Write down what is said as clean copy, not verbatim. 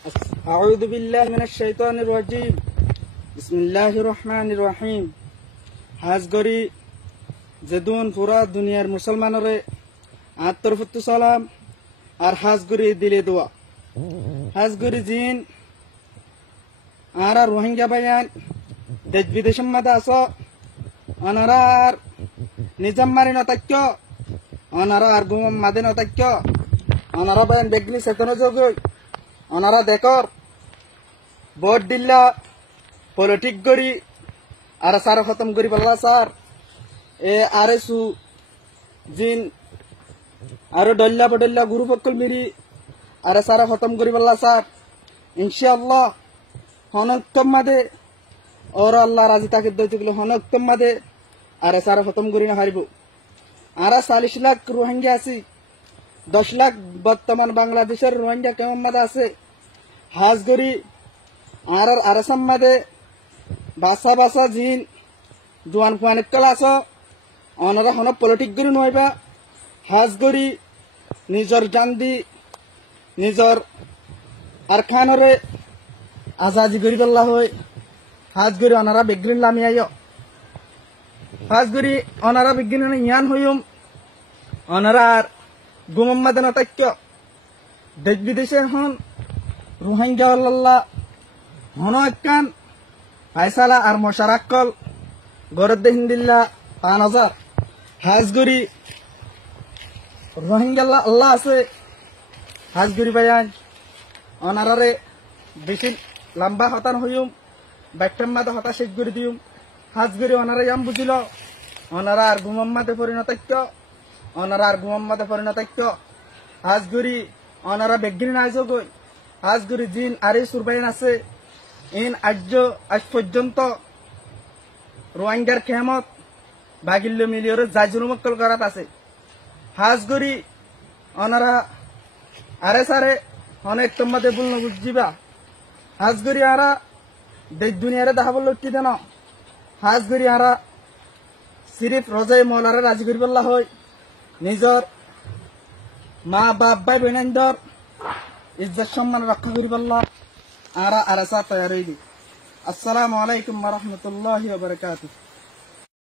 أعوذ بالله من الشيطان الرجيم بسم الله الرحمن الرحيم হাজগরি যেদুন পুরা দুনিয়ার মুসলমানরে আত্মরফুত্তু সালাম আর হাজগরি দিলে দোয়া হাজগরি জিন আর রোহিঙ্গা বায়ান দেশ বিদেশের মধ্যে আস অনারার নিজাম মারি নতাক্য অনারার গুম মাদে নতাক্য অনারা বায়ান বেগলি সেতন যোগ অনারা দেখর ভোট দিল্লা পলিটিক গড়ি আর সার খতম করি বললা স্যার এ আরে সু জিন আরো ডল্লা বডল্লা গুরু পক্কল মিরি আরে সারা খতম করি বললা স্যার ইনশাআল্লাহ হনক্তম মাদে ওর আল্লাহ রাজি তাকে দইতে হনক্তম মাদে আরে সারা খতম করি না হারিব আর 40 লাখ রোহিঙ্গা আছি 10 লাখ বর্তমান বাংলাদেশের রোহিঙ্গা কেমন মাদে আছে হাজগরি আর আরসাম মাদে বাসা বাসা জিন জোয়ান ফুয়ানিক কল আস অনারা হন পলিটিক গরি নইবা হাজগরি নিজর জান্দি নিজর আর খানরে আজাদি গরি দল্লা হই হাজগরি অনারা বেগ্রিন লামি আইয় হাজগরি অনারা বিজ্ঞান ইয়ান হইম অনারা আর গুমম্মাদন তাক্য দেশ বিদেশের হন রোহিঙ্গা আল্লাহ হন একখান ফাইসালা আর মশারাক্কল গরদ হিন্দিল্লা 5000 হাজগরি রোহিঙ্গা আল্লাহ আছে হাজগরি বায়ান অনারারে বেশি লম্বা হতান হইম ব্যাট্টাম মাদে হতা শেষ করে দিম হাজগরি অনারা ইয়াম বুঝিল অনারা আর গুমম্মাদে পরিণতাক্য অনারা আর গুমম্মাদে পরিণতাক্য হাজগরি অনারা বেগিন আইজো গই হাজগরি জিন আরে সুরবাইন আছে ইন আজ পর্যন্ত রোহিঙ্গার খেমত বাগিল্য মিলিয়র জাজুরমক্কল করাত আছে হাজগরি অনারা আরে সারে অনেক তোমাদের বলল বুঝিবা হাজগরি আরা দেশ দুনিয়ারে দেখা বলল কি দেন হাজগরি আরা সিরিফ রজাই মৌলারে রাজি করি বললা হয় নিজর মা বাপ ভাই বোনেন্দর ইজ্জত সম্মান রক্ষা করি বললা আরা আরাসা তৈরি। আসসালামু আলাইকুম ওয়া রাহমাতুল্লাহি ওয়া বারাকাতুহু।